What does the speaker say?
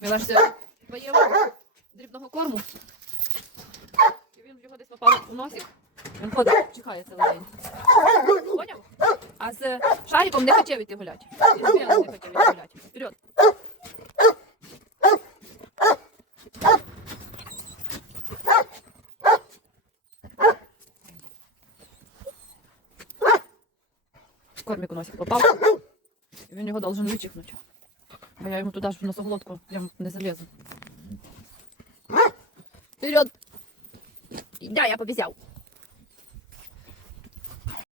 Милашся поїв дрібного корму. І він його десь попав у носик. Він ходить, чихає цілий день. Поняв? А з шариком не хотів іти гуляти. І з білим не хотів іти гуляти. Вперед. Кормик у носик попав. І він його должен вичихнути. Бо я йому туди ж в носоглотку прям не залезу. Вперед! Да, я побезял.